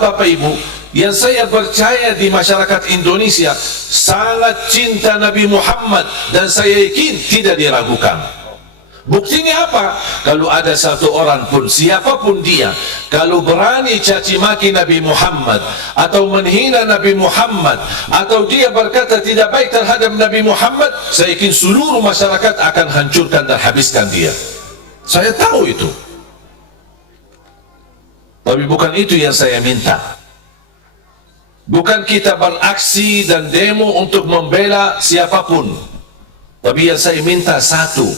Bapak Ibu, yang saya percaya di masyarakat Indonesia sangat cinta Nabi Muhammad, dan saya yakin tidak diragukan. Buktinya apa? Kalau ada satu orang pun, siapapun dia, kalau berani caci maki Nabi Muhammad atau menghina Nabi Muhammad, atau dia berkata tidak baik terhadap Nabi Muhammad, saya yakin seluruh masyarakat akan hancurkan dan habiskan dia. Saya tahu itu. Tapi bukan itu yang saya minta. Bukan kita beraksi dan demo untuk membela siapapun. Tapi yang saya minta satu,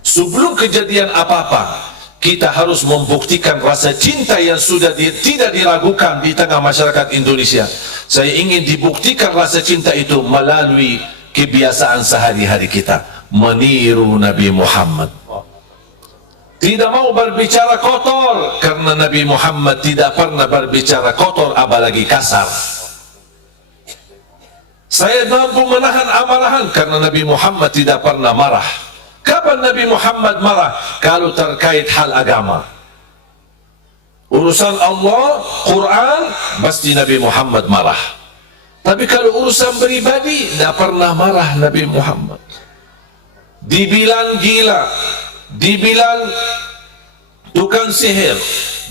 sebelum kejadian apa-apa, kita harus membuktikan rasa cinta yang sudah tidak diragukan di tengah masyarakat Indonesia. Saya ingin dibuktikan rasa cinta itu melalui kebiasaan sehari-hari kita, meniru Nabi Muhammad. Tidak mau berbicara kotor, karena Nabi Muhammad tidak pernah berbicara kotor, apalagi kasar. Saya mampu menahan amarahan, karena Nabi Muhammad tidak pernah marah. Kapan Nabi Muhammad marah? Kalau terkait hal agama. Urusan Allah, Quran, pasti Nabi Muhammad marah. Tapi kalau urusan pribadi, tidak pernah marah Nabi Muhammad. Dibilang gila, dibilang tukang sihir,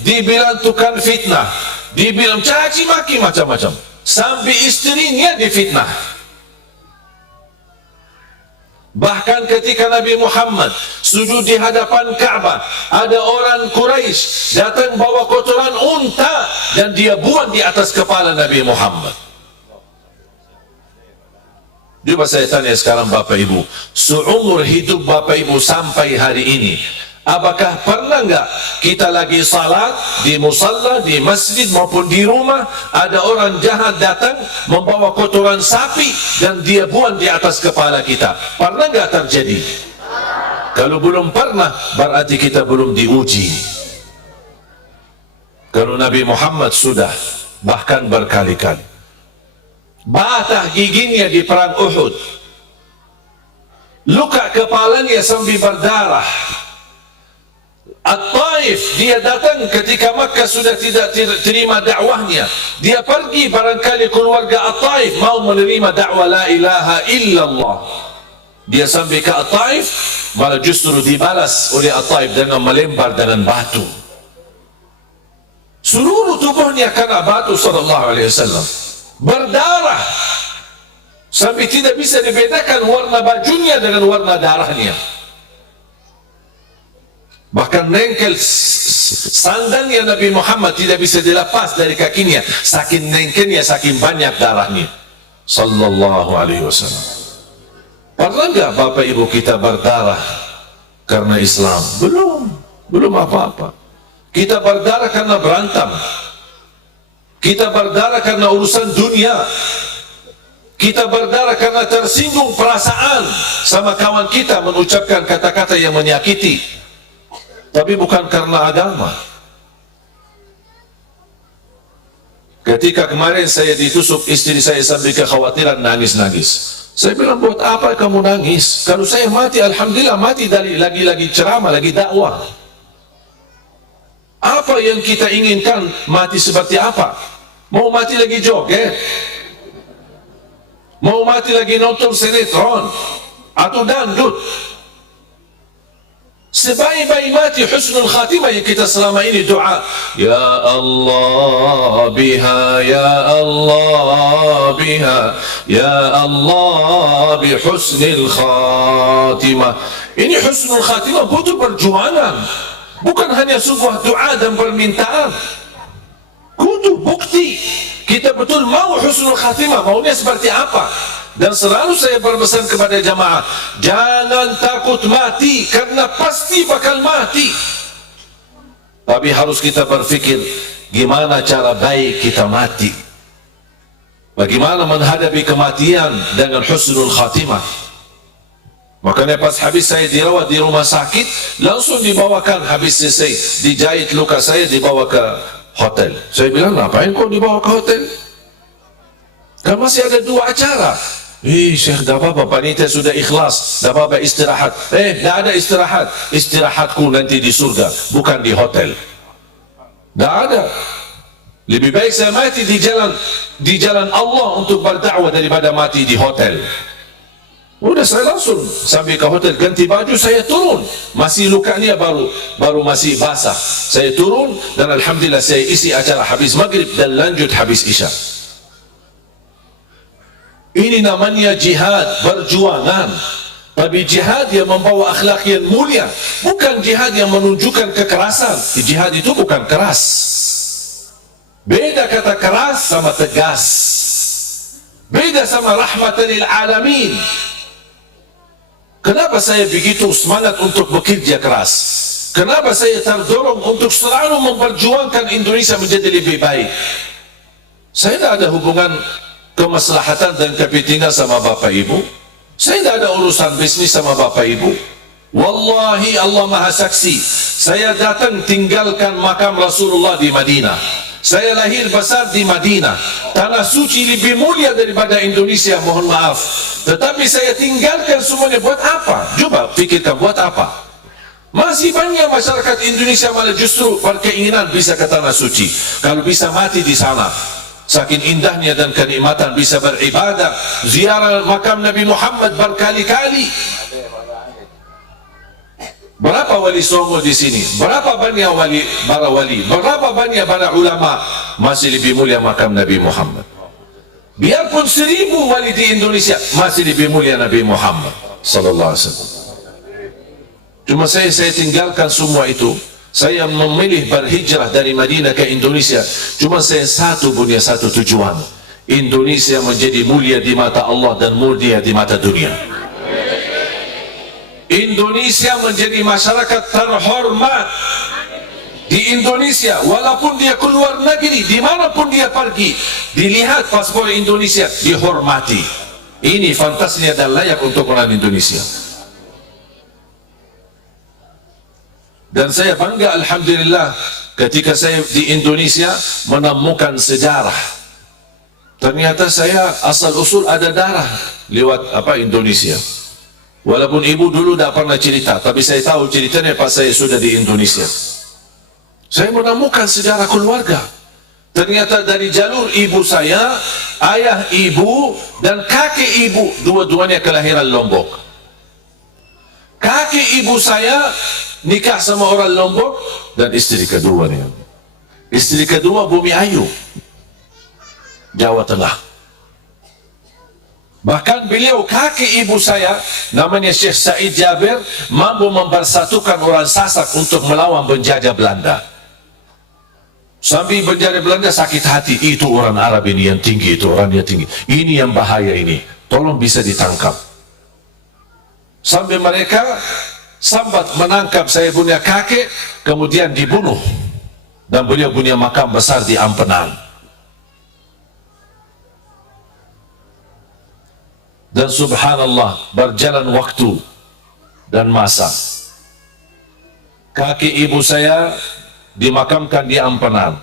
dibilang tukang fitnah, dibilang caci maki macam-macam, sampai istrinya difitnah. Bahkan ketika Nabi Muhammad sujud di hadapan Ka'bah, ada orang Quraisy datang bawa kotoran unta dan dia buang di atas kepala Nabi Muhammad. Coba saya tanya sekarang Bapak Ibu, seumur hidup Bapak Ibu sampai hari ini, apakah pernah enggak kita lagi salat di musalla, di masjid maupun di rumah, ada orang jahat datang membawa kotoran sapi dan dia buang di atas kepala kita? Pernah enggak terjadi? Kalau belum pernah, berarti kita belum diuji. Kalau Nabi Muhammad sudah, bahkan berkali-kali. Batah giginya di perang Uhud, luka kepalanya sampai berdarah. At-Taif, dia datang ketika Makkah sudah tidak terima dakwahnya, dia pergi barangkali keluarga At-Taif mau menerima dakwah la ilaha illallah. Dia sampai ke At-Taif, malah justru dibalas oleh At-Taif dengan melempar dengan batu. Seluruh tubuhnya kena batu sallallahu alaihi wasallam, berdarah sampai tidak bisa dibedakan warna bajunya dengan warna darahnya. Bahkan nengkel sandalnya Nabi Muhammad tidak bisa dilepas dari kakinya, saking nengkelnya, saking banyak darahnya sallallahu alaihi wasallam. Pernah enggak Bapak Ibu kita berdarah karena Islam? Belum apa-apa. Kita berdarah karena berantem, kita berdarah karena urusan dunia, kita berdarah karena tersinggung perasaan sama kawan kita, mengucapkan kata-kata yang menyakiti, tapi bukan karena agama. Ketika kemarin saya ditusuk, istri saya sampai kekhawatiran nangis-nangis. Saya bilang, buat apa kamu nangis? Kalau saya mati, alhamdulillah mati dari lagi-lagi ceramah, lagi dakwah. Apa yang kita inginkan? Mati seperti apa? Mau mati lagi joget? Mau mati lagi nonton sinetron atau dangdut? Sebaik-baik mati husnul khatimah yang kita selama ini doa, ya Allah biha, ya Allah biha, ya Allah bi husnul khatimah. Ini husnul khatimah butuh perjuangan, bukan hanya sebuah doa dan permintaan. Kudu bukti kita betul mau husnul khatimah, maunya seperti apa. Dan selalu saya berpesan kepada jamaah, jangan takut mati, karena pasti bakal mati. Tapi harus kita berpikir, gimana cara baik kita mati, bagaimana menghadapi kematian dengan husnul khatimah. Makanya pas habis saya dirawat di rumah sakit, langsung dibawakan, habis selesai dijahit luka saya, dibawa ke hotel. Saya bilang, ngapain kok dibawa ke hotel? Kan masih ada 2 acara. Syekh, dah apa-apa, panitia sudah ikhlas, dah apa-apa istirahat. Dah ada istirahat. Istirahatku nanti di surga, bukan di hotel. Dah ada. Lebih baik saya mati di jalan Allah untuk berdakwah daripada mati di hotel. Udah saya langsung sampai ke hotel, ganti baju, saya turun. Masih lukanya baru masih basah. Saya turun dan alhamdulillah saya isi acara habis maghrib dan lanjut habis isya. Ini namanya jihad, berjuangan. Tapi jihad yang membawa akhlak yang mulia, bukan jihad yang menunjukkan kekerasan. Jihad itu bukan keras. Beda kata keras sama tegas. Beda sama rahmatan lil alamin. Kenapa saya begitu semangat untuk bekerja keras? Kenapa saya terdorong untuk selalu memperjuangkan Indonesia menjadi lebih baik? Saya tidak ada hubungan kemaslahatan dan kepentingan sama Bapak Ibu. Saya tidak ada urusan bisnis sama Bapak Ibu. Wallahi Allah Maha Saksi, saya datang tinggalkan makam Rasulullah di Madinah. Saya lahir besar di Madinah, tanah suci lebih mulia daripada Indonesia, mohon maaf. Tetapi saya tinggalkan semuanya buat apa? Coba pikirkan, buat apa? Masih banyak masyarakat Indonesia malah justru berkeinginan bisa ke tanah suci. Kalau bisa mati di sana. Saking indahnya dan kenikmatan bisa beribadah, ziarah makam Nabi Muhammad berkali-kali. Berapa wali songo di sini? Berapa banyak para wali? Berapa banyak para ulama? Masih lebih mulia makam Nabi Muhammad. Biarpun 1000 wali di Indonesia, masih lebih mulia Nabi Muhammad sallallahu alaihi wasallam. Cuma saya tinggalkan semua itu. Saya memilih berhijrah dari Madinah ke Indonesia. Cuma saya punya satu tujuan. Indonesia menjadi mulia di mata Allah dan mulia di mata dunia. Indonesia menjadi masyarakat terhormat di Indonesia, walaupun dia keluar negeri, dimanapun dia pergi, dilihat paspor Indonesia, dihormati. Ini fantasnya dan layak untuk orang Indonesia. Dan saya bangga alhamdulillah ketika saya di Indonesia menemukan sejarah. Ternyata saya asal usul ada darah lewat Indonesia. Walaupun ibu dulu tidak pernah cerita, tapi saya tahu ceritanya pas saya sudah di Indonesia. Saya menemukan sejarah keluarga. Ternyata dari jalur ibu saya, ayah ibu dan kakek ibu, dua-duanya kelahiran Lombok. Kakek ibu saya nikah sama orang Lombok dan istri keduanya. Istri kedua Bumi Ayu, Jawa Tengah. Bahkan beliau kakek ibu saya namanya Syekh Said Jabir mampu mempersatukan orang Sasak untuk melawan penjajah Belanda. Sampai penjajah Belanda sakit hati, itu orang Arab ini yang tinggi, itu orangnya tinggi, ini yang bahaya ini, tolong bisa ditangkap. Sampai mereka sambat menangkap saya punya kakek, kemudian dibunuh, dan beliau punya makam besar di Ampenan. Dan subhanallah, berjalan waktu dan masa, kakek ibu saya dimakamkan di Ampenan.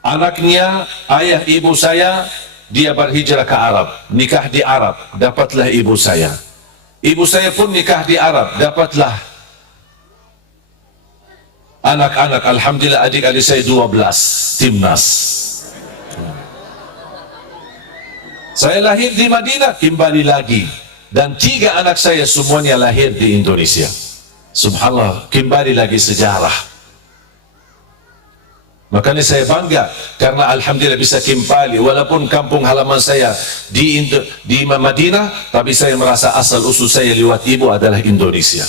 Anaknya, ayah ibu saya, dia berhijrah ke Arab, nikah di Arab, dapatlah ibu saya. Ibu saya pun nikah di Arab, dapatlah anak-anak. Alhamdulillah adik-adik saya 12, timnas. Saya lahir di Madinah, kembali lagi. Dan 3 anak saya semuanya lahir di Indonesia. Subhanallah, kembali lagi sejarah. Makanya saya bangga, karena alhamdulillah bisa kembali. Walaupun kampung halaman saya di Madinah, tapi saya merasa asal usul saya lewat ibu adalah Indonesia.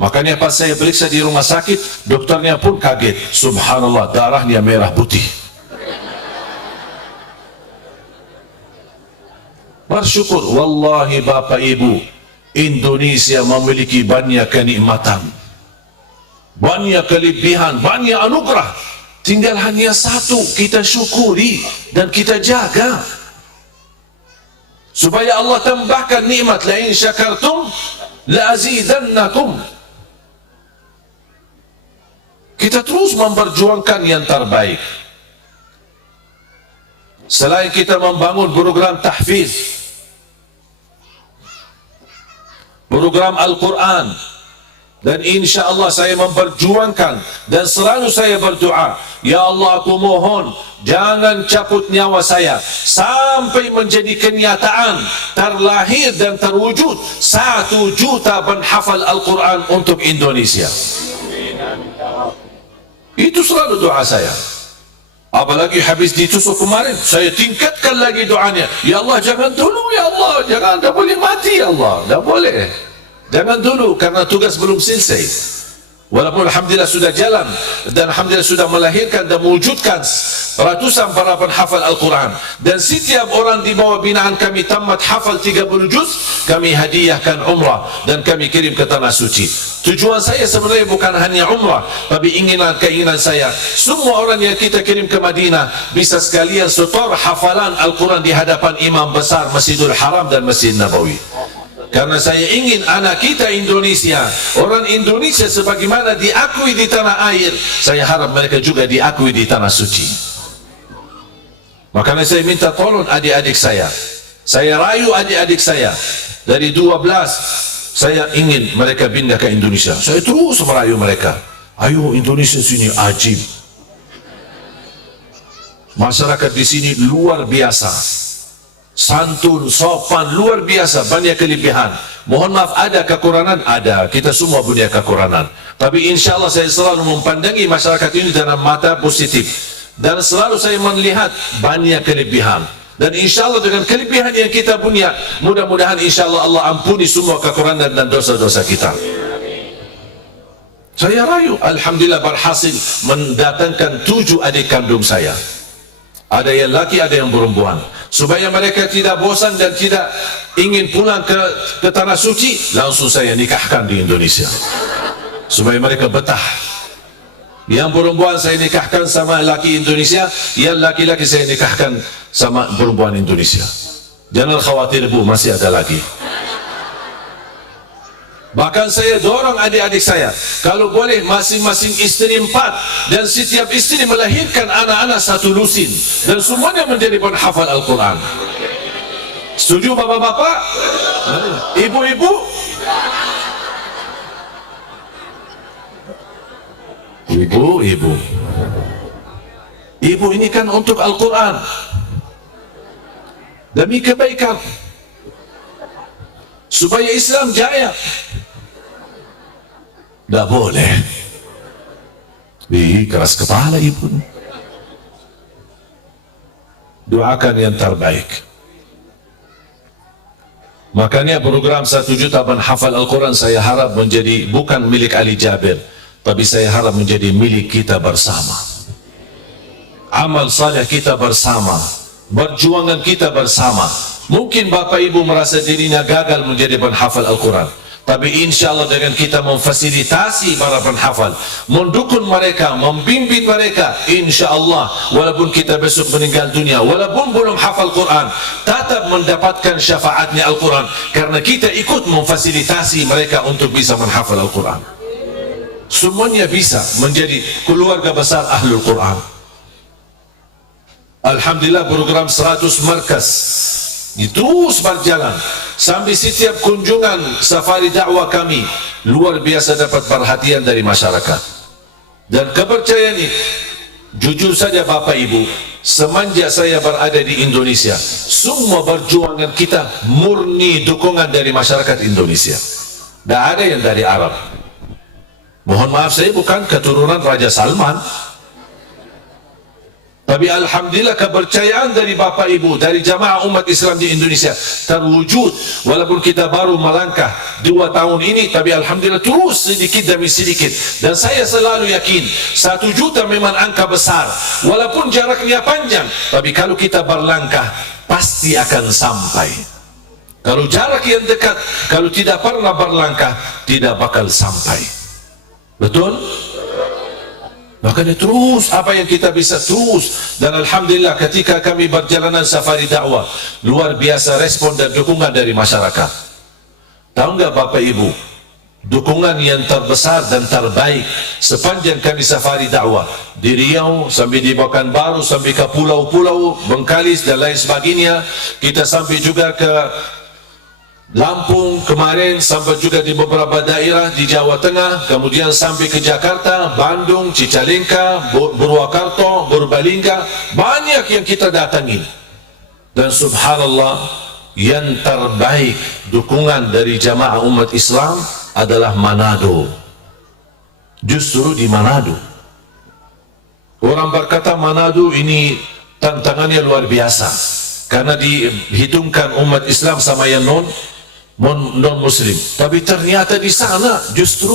Makanya pas saya periksa di rumah sakit, dokternya pun kaget. Subhanallah, darahnya merah putih. Bersyukur, wallahi Bapak Ibu, Indonesia memiliki banyak kenikmatan, banyak kelebihan, banyak anugerah. Tinggal hanya satu, kita syukuri dan kita jaga. Supaya Allah tambahkan nikmat, la in syakartum la azidannakum. Kita terus memperjuangkan yang terbaik. Selain kita membangun program tahfiz, program Al-Quran, Dan insya Allah saya memperjuangkan dan selalu saya berdoa, ya Allah, aku mohon jangan cabut nyawa saya sampai menjadi kenyataan terlahir dan terwujud 1 juta penghafal Al-Quran untuk Indonesia. Itu selalu doa saya. Apalagi habis ditusuk kemarin, saya tingkatkan lagi doanya, ya Allah jangan dulu, ya Allah jangan, dah boleh mati, ya Allah dah boleh, jangan dulu karena tugas belum selesai. Walaupun alhamdulillah sudah jalan dan alhamdulillah sudah melahirkan dan mewujudkan ratusan para penghafal Al-Quran, dan setiap orang di bawah binaan kami tamat hafal 30 juz, kami hadiahkan umrah dan kami kirim ke tanah suci. Tujuan saya sebenarnya bukan hanya umrah, tapi keinginan saya semua orang yang kita kirim ke Madinah bisa sekalian setor hafalan Al-Quran di hadapan imam besar Masjidul Haram dan Masjid Nabawi. Karena saya ingin anak kita Indonesia, orang Indonesia sebagaimana diakui di tanah air, saya harap mereka juga diakui di tanah suci. Makanya saya minta tolong adik-adik saya rayu adik-adik saya dari 12, saya ingin mereka pindah ke Indonesia. Saya terus merayu mereka, ayo Indonesia sini ajib, masyarakat di sini luar biasa, santun, sopan, luar biasa, banyak kelebihan. Mohon maaf ada kekurangan, ada, kita semua punya kekurangan, tapi insya Allah saya selalu mempandangi masyarakat ini dalam mata positif, dan selalu saya melihat banyak kelebihan, dan insya Allah dengan kelebihan yang kita punya, mudah-mudahan insya Allah Allah ampuni semua kekurangan dan dosa-dosa kita. Saya rayu, alhamdulillah berhasil mendatangkan 7 adik kandung saya. Ada yang laki, ada yang perempuan, supaya mereka tidak bosan dan tidak ingin pulang ke tanah suci, langsung saya nikahkan di Indonesia supaya mereka betah. Yang perempuan saya nikahkan sama laki Indonesia, yang laki-laki saya nikahkan sama perempuan Indonesia. Jangan khawatir Bu, masih ada lagi. Bahkan saya dorong adik-adik saya, kalau boleh masing-masing istri 4, dan setiap istri melahirkan anak-anak 1 lusin, dan semuanya menjadi penghafal Al-Quran. Setuju bapak-bapak? Ibu-ibu? Ibu-ibu, ibu ini kan untuk Al-Quran, demi kebaikan, supaya Islam jaya. Tak boleh keras kepala ibu. Doakan yang terbaik. Makanya program 1 juta penghafal Al-Quran saya harap menjadi bukan milik Ali Jabir, tapi saya harap menjadi milik kita bersama. Amal saleh kita bersama, perjuangan kita bersama. Mungkin bapak ibu merasa dirinya gagal menjadi penghafal Al-Quran, tapi insya Allah dengan kita memfasilitasi para penghafal, mendukung mereka, membimbing mereka, insya Allah walaupun kita besok meninggal dunia, walaupun belum hafal Quran, tetap mendapatkan syafaatnya Al-Quran, karena kita ikut memfasilitasi mereka untuk bisa menghafal Al-Quran. Semuanya bisa menjadi keluarga besar Ahlul Quran. Alhamdulillah program 100 markas terus berjalan sampai setiap kunjungan safari dakwah kami luar biasa dapat perhatian dari masyarakat. Dan kepercayaan ini, jujur saja bapak ibu, semenjak saya berada di Indonesia, semua perjuangan kita murni dukungan dari masyarakat Indonesia, tidak ada yang dari Arab. Mohon maaf, saya bukan keturunan Raja Salman, tapi alhamdulillah kepercayaan dari bapak ibu, dari jamaah umat Islam di Indonesia terwujud. Walaupun kita baru melangkah 2 tahun ini, tapi alhamdulillah terus sedikit demi sedikit. Dan saya selalu yakin 1 juta memang angka besar, walaupun jaraknya panjang, tapi kalau kita berlangkah pasti akan sampai. Kalau jarak yang dekat, kalau tidak pernah berlangkah, tidak bakal sampai. Betul? Makanya terus apa yang kita bisa terus. Dan alhamdulillah ketika kami berjalanan safari dakwah, luar biasa respon dan dukungan dari masyarakat. Tahu nggak bapak ibu, dukungan yang terbesar dan terbaik sepanjang kami safari dakwah di Riau sampai di Pekanbaru, sampai ke pulau-pulau Bengkalis dan lain sebagainya, kita sampai juga ke Lampung kemarin, sampai juga di beberapa daerah di Jawa Tengah, kemudian sampai ke Jakarta, Bandung, Cicalengka, Purwakarta, Purbalingga, banyak yang kita datangi. Dan subhanallah, yang terbaik dukungan dari jamaah umat Islam adalah Manado. Justru di Manado, orang berkata Manado ini tantangannya luar biasa, karena dihitungkan umat Islam sama yang non-muslim. Tapi ternyata di sana justru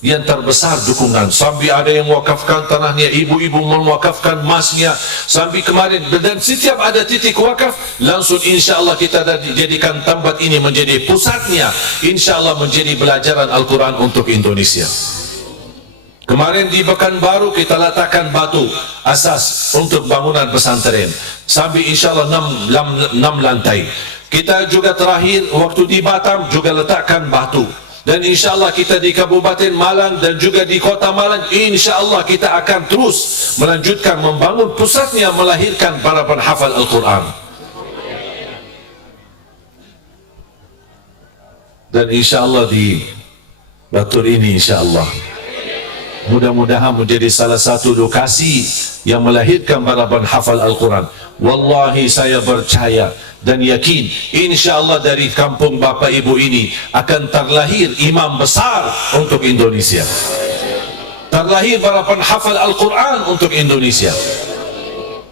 yang terbesar dukungan. Sampai ada yang wakafkan tanahnya, ibu-ibu mewakafkan emasnya. Sampai kemarin, dan setiap ada titik wakaf, langsung insya Allah kita jadikan tempat ini menjadi pusatnya, insya Allah menjadi belajaran Al-Quran untuk Indonesia. Kemarin di Pekanbaru kita letakkan batu asas untuk bangunan pesantren, sampai insya Allah 6 lantai. Kita juga terakhir waktu di Batam juga letakkan batu. Dan insya Allah kita di Kabupaten Malang dan juga di Kota Malang, insya Allah kita akan terus melanjutkan membangun pusatnya, melahirkan para penghafal Al-Quran. Dan insya Allah di Batur ini insya Allah mudah-mudahan menjadi salah satu lokasi yang melahirkan para penghafal Al-Quran. Wallahi saya percaya dan yakin, insya Allah dari kampung Bapak Ibu ini akan terlahir imam besar untuk Indonesia, terlahir para penghafal Al-Quran untuk Indonesia.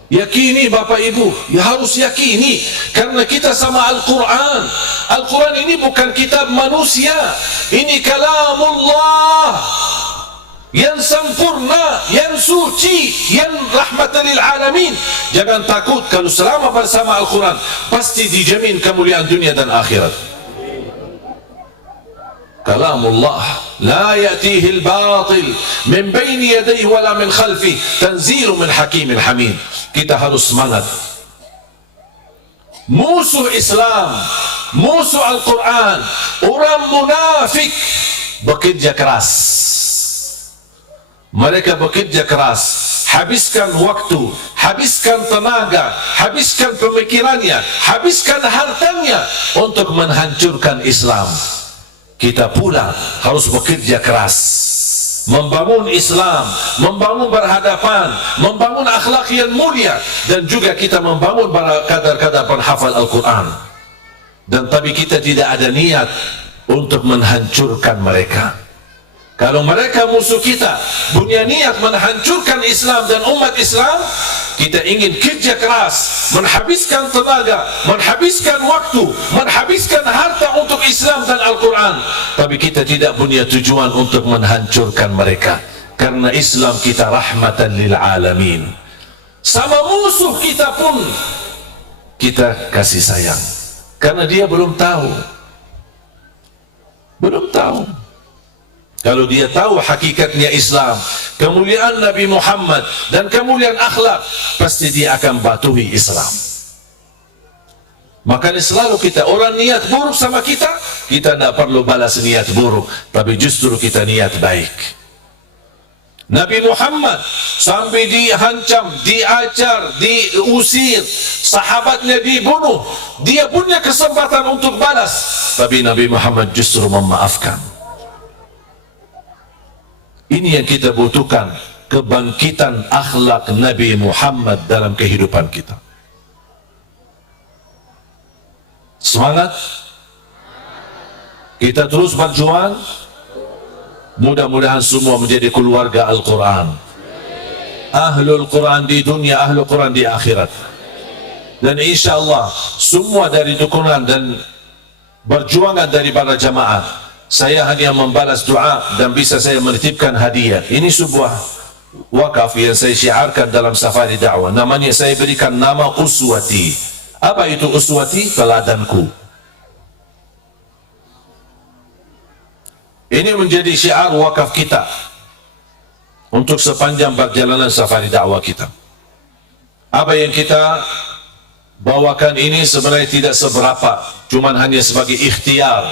Yakini Bapak Ibu, ya harus yakini, karena kita sama Al-Quran. Al-Quran ini bukan kitab manusia, ini kalamullah yang sempurna, yang suci, yang rahmatan lil alamin. Jangan takut, kalau selama bersama Al-Quran pasti dijamin kemuliaan dunia dan akhirat. Kalamullah la ya'tihi al-batil min baini yadayhi wala min khalfihi tanzilu min hakimin hamid. Kita harus semangat. Musuh Islam, musuh Al-Quran, orang munafik bekerja keras. Mereka bekerja keras, habiskan waktu, habiskan tenaga, habiskan pemikirannya, habiskan hartanya untuk menghancurkan Islam. Kita pula harus bekerja keras, membangun Islam, membangun berhadapan, membangun akhlak yang mulia, dan juga kita membangun para kadar-kadar penghafal Al-Quran. Dan tapi kita tidak ada niat untuk menghancurkan mereka. Kalau mereka musuh kita punya niat menghancurkan Islam dan umat Islam, kita ingin kerja keras, menghabiskan tenaga, menghabiskan waktu, menghabiskan harta untuk Islam dan Al-Quran. Tapi kita tidak punya tujuan untuk menghancurkan mereka, karena Islam kita rahmatan lil alamin. Sama musuh kita pun kita kasih sayang, karena dia belum tahu. Kalau dia tahu hakikatnya Islam, kemuliaan Nabi Muhammad dan kemuliaan akhlak, pasti dia akan patuhi Islam. Makanya selalu kita, orang niat buruk sama kita, kita tidak perlu balas niat buruk, tapi justru kita niat baik. Nabi Muhammad sampai dihancam, diajar, diusir, sahabatnya dibunuh, dia punya kesempatan untuk balas, tapi Nabi Muhammad justru memaafkan. Ini yang kita butuhkan, kebangkitan akhlak Nabi Muhammad dalam kehidupan kita. Semangat, kita terus berjuang. Mudah-mudahan semua menjadi keluarga Al-Quran, Ahlul Quran di dunia, Ahlul Quran di akhirat. Dan insya Allah semua dari dukungan dan berjuangan dari para jamaah, saya hanya membalas doa dan bisa saya menitipkan hadiah. Ini sebuah wakaf yang saya syiarkan dalam safari dakwah. Namanya saya berikan nama Uswati. Apa itu Uswati? Teladanku. Ini menjadi syiar wakaf kita untuk sepanjang perjalanan safari dakwah kita. Apa yang kita bawakan ini sebenarnya tidak seberapa, cuman hanya sebagai ikhtiar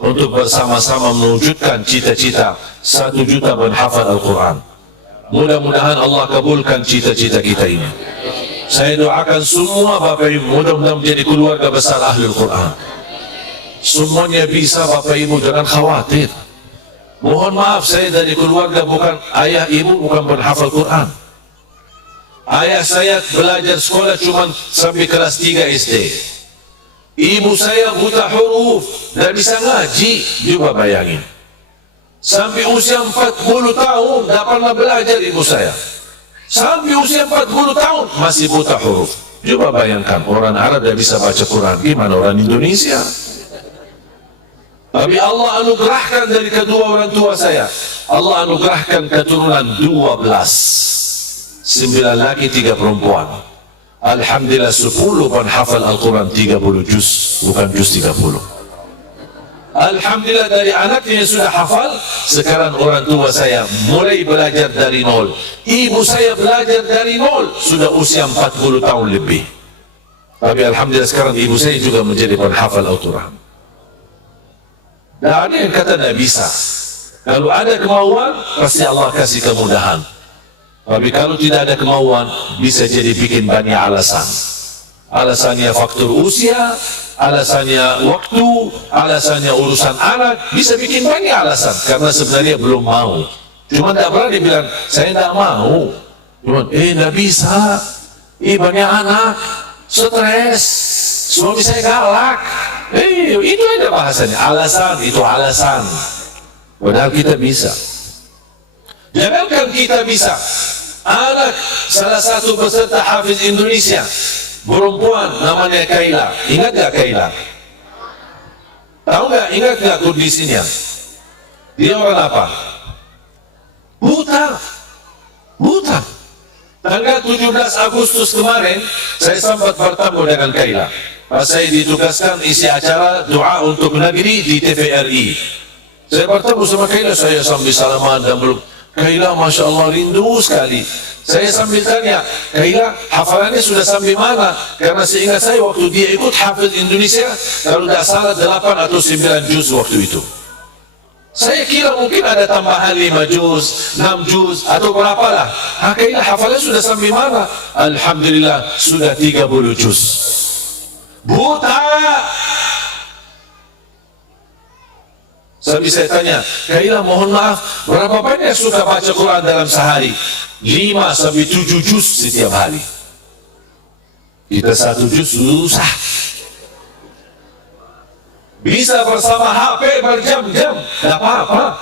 untuk bersama-sama mewujudkan cita-cita 1 juta penghafal Al-Quran. Mudah-mudahan Allah kabulkan cita-cita kita ini. Saya doakan semua Bapak Ibu mudah-mudahan menjadi keluarga besar Ahlul Quran. Semuanya bisa Bapak Ibu, jangan khawatir. Mohon maaf, saya dari keluarga bukan, ayah ibu bukan penghafal Quran. Ayah saya belajar sekolah cuma sampai kelas 3 SD. Ibu saya buta huruf, tidak bisa ngaji. Juga bayangin, sampai usia 40 tahun tidak pernah belajar ibu saya. Sampai usia 40 tahun masih buta huruf. Coba bayangkan, orang Arab tidak bisa baca Quran, gimana orang Indonesia? Tapi Allah anugerahkan dari kedua orang tua saya, Allah anugerahkan keturunan 12, 9 laki 3 perempuan. Alhamdulillah 10 penghafal Al-Quran 30 juz, bukan juz 30. Alhamdulillah dari anaknya yang sudah hafal. Sekarang orang tua saya mulai belajar dari nol. Ibu saya belajar dari nol, sudah usia 40 tahun lebih. Tapi Alhamdulillah sekarang ibu saya juga menjadi penghafal Al-Quran. Dan ada yang kata tidak bisa. Kalau ada kemauan, pasti Allah kasih kemudahan. Tapi kalau tidak ada kemauan, bisa jadi bikin banyak alasan. Alasannya faktor usia, alasannya waktu, alasannya urusan anak, bisa bikin banyak alasan. Karena sebenarnya belum mau. Cuma tidak berani bilang, saya tidak mau. Cuma, tidak bisa. Banyak anak, stres, suami saya galak. Itu ada bahasanya, alasan, itu alasan. Padahal kita bisa. Jangankan kita bisa, anak salah satu peserta Hafiz Indonesia, perempuan namanya Kaila. Ingat gak Kaila? Tahu gak, ingat gak kondisinya? Dia orang apa? Buta. Buta. Tanggal 17 Agustus kemarin, saya sempat bertemu dengan Kaila. Pas saya ditugaskan isi acara doa untuk negeri di TVRI. Saya bertemu sama Kaila, saya sambil salaman dan belum. Kaila, Masya Allah, rindu sekali. Saya sambil tanya, Kaila, hafalannya sudah sampai mana? Karena seingat saya waktu dia ikut Hafiz Indonesia, kalau tidak salah 8 atau 9 juz waktu itu. Saya kira mungkin ada tambahan 5 juz, 6 juz, atau berapa lah. Kaila, hafalannya sudah sampai mana? Alhamdulillah, sudah 30 juz. Buta. Sambil saya tanya, Kaila, mohon maaf, berapa banyak suka baca Quran dalam sehari? 5 sampai 7 juz setiap hari. Kita 1 juz susah. Bisa bersama HP berjam-jam, tidak apa-apa.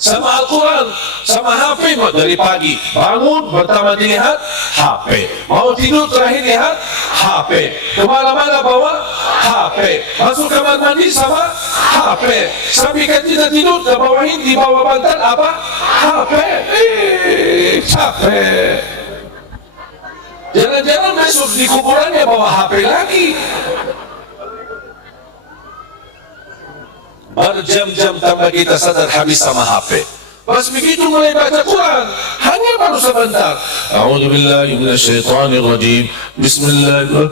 Sama Al-Quran, sama HP, dari pagi bangun pertama dilihat HP, mau tidur terakhir lihat HP, kemana-mana bawa HP, masuk kamar mandi sama HP, sampai kita tidur bawahin di bawah bantal apa? HP. Capek. Jangan-jangan masuk di kuburannya bawa HP lagi. Berjam-jam tanpa kita sadar habis sama HP. Pas begitu mulai baca Quran, hanya baru sebentar. A'udzubillahi minasyaitonirrajim. Bismillahirrahmanirrahim.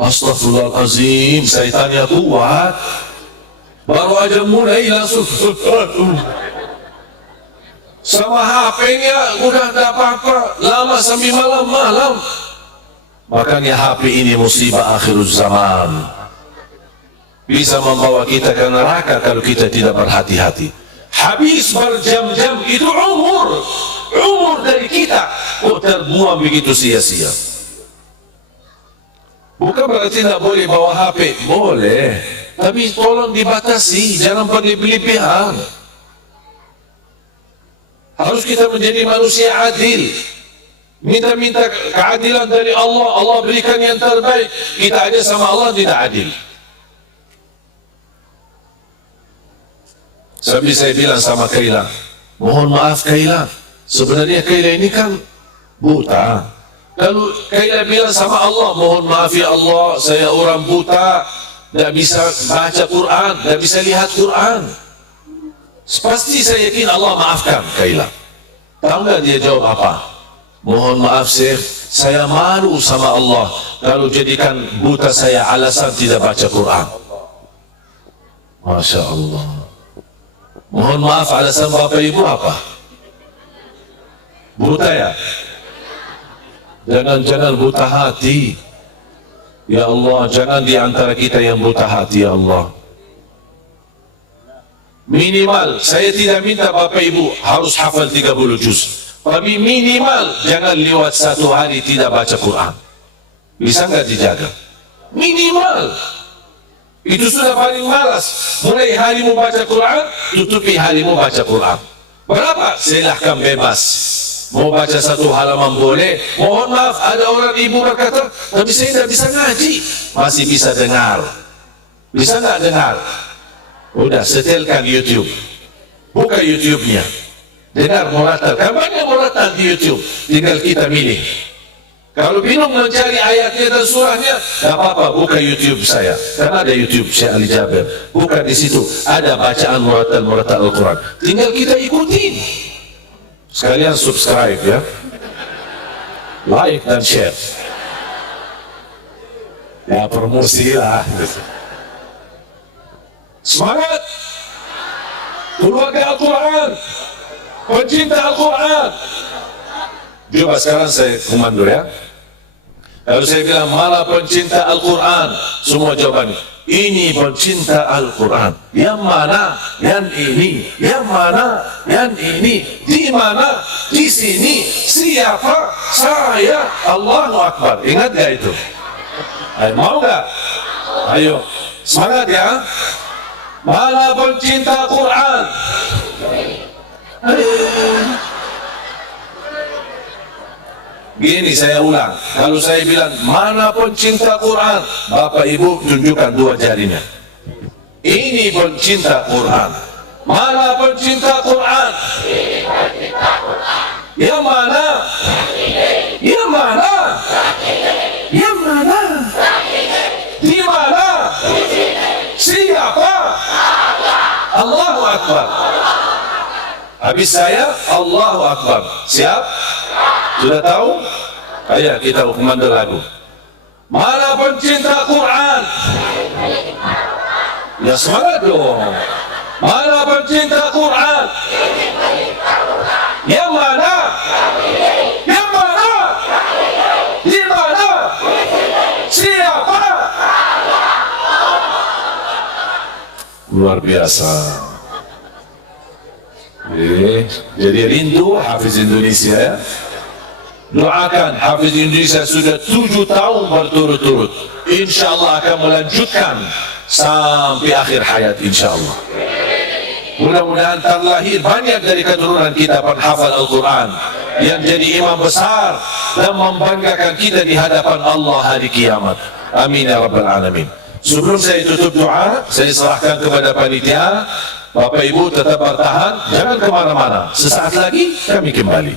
Astaghfirullahalazim. Syaitannya kuat. Baru aja mulai langsung sama HP-nya udah tidak apa-apa, lama sampai malam-malam. Makanya HP ini musibah akhir zaman, bisa membawa kita ke neraka kalau kita tidak berhati-hati. Habis berjam-jam itu umur dari kita kok terbuang begitu sia-sia. Bukan berarti tidak boleh bawa HP, boleh, tapi tolong dibatasi, jangan berlebihan. Harus kita menjadi manusia adil. Minta keadilan dari Allah, Allah berikan yang terbaik. Kita aja sama Allah tidak adil. Sampai saya bilang sama Kaila, mohon maaf Kaila, sebenarnya Kaila ini kan buta. Kalau Kaila bilang sama Allah, mohon maaf ya Allah, saya orang buta, tidak bisa baca Quran, tidak bisa lihat Quran, pasti saya yakin Allah maafkan Kaila. Tahu nggak dia jawab apa? Mohon maaf Syekh, saya malu sama Allah kalau jadikan buta saya alasan tidak baca Quran. Masya Allah. Mohon maaf, alasan Bapak Ibu apa? Buta ya? Jangan-jangan buta hati. Ya Allah, jangan di antara kita yang buta hati, ya Allah. Minimal, saya tidak minta Bapak Ibu harus hafal 30 juz, tapi minimal jangan lewat satu hari tidak baca Quran. Bisa nggak dijaga? Minimal. Itu sudah paling malas. Mulai harimu baca Quran, tutupi harimu baca Quran. Berapa? Silahkan bebas. Mau baca satu halaman boleh. Mohon maaf, ada orang ibu berkata, tapi saya tidak bisa ngaji. Masih bisa dengar. Bisa nggak dengar? Udah, setelkan YouTube. Buka YouTube-nya. Dengar muratal. Kan banyak muratal di YouTube. Tinggal kita milih. Kalau bingung mencari ayatnya dan surahnya, tidak apa-apa, buka YouTube saya. Karena ada YouTube Syekh Ali Jabir. Buka di situ, ada bacaan muratal Al-Quran. Tinggal kita ikutin. Sekalian subscribe ya, like dan share. Ya promosi lah. Semangat, keluarga Al-Quran, pencinta Al-Quran. Coba sekarang saya komando ya. Kalau saya bilang mana pencinta Al-Quran, semua jawaban ini pencinta Al-Quran. Yang mana? Yang ini. Yang mana? Yang ini. Di mana? Di sini. Siapa? Saya. Allahu Akbar. Ingat gak itu? Ayo, mau gak? Ayo, semangat ya. Mana pencinta Al-Quran? Gini saya ulang, kalau saya bilang mana pencinta Quran, Bapak Ibu tunjukkan dua jarinya. Ini pencinta Quran. Mana pencinta Quran? Yang mana? Yang mana? Yang mana? Di mana? Siapa? Allahu Akbar. Habis saya Allahu Akbar. Siap? Sudah tahu? Ayo kita komando lagu. Mana pencinta Quran? Ya semangat dong. Mana pencinta Quran? Yang mana? Yang mana? Di mana? Siapa? Luar biasa. Jadi rindu Hafiz Indonesia ya. Doakan Hafiz Indonesia sudah 7 tahun berturut-turut. Insya Allah akan melanjutkan sampai akhir hayat insya Allah. Mudah-mudahan terlahir banyak dari keturunan kita penghafal Al-Quran yang jadi imam besar dan membanggakan kita di hadapan Allah hari kiamat. Amin ya Rabbal Alamin. Sebelum saya tutup doa, saya serahkan kepada panitia. Bapak Ibu tetap bertahan, jangan kemana-mana. Sesaat lagi kami kembali.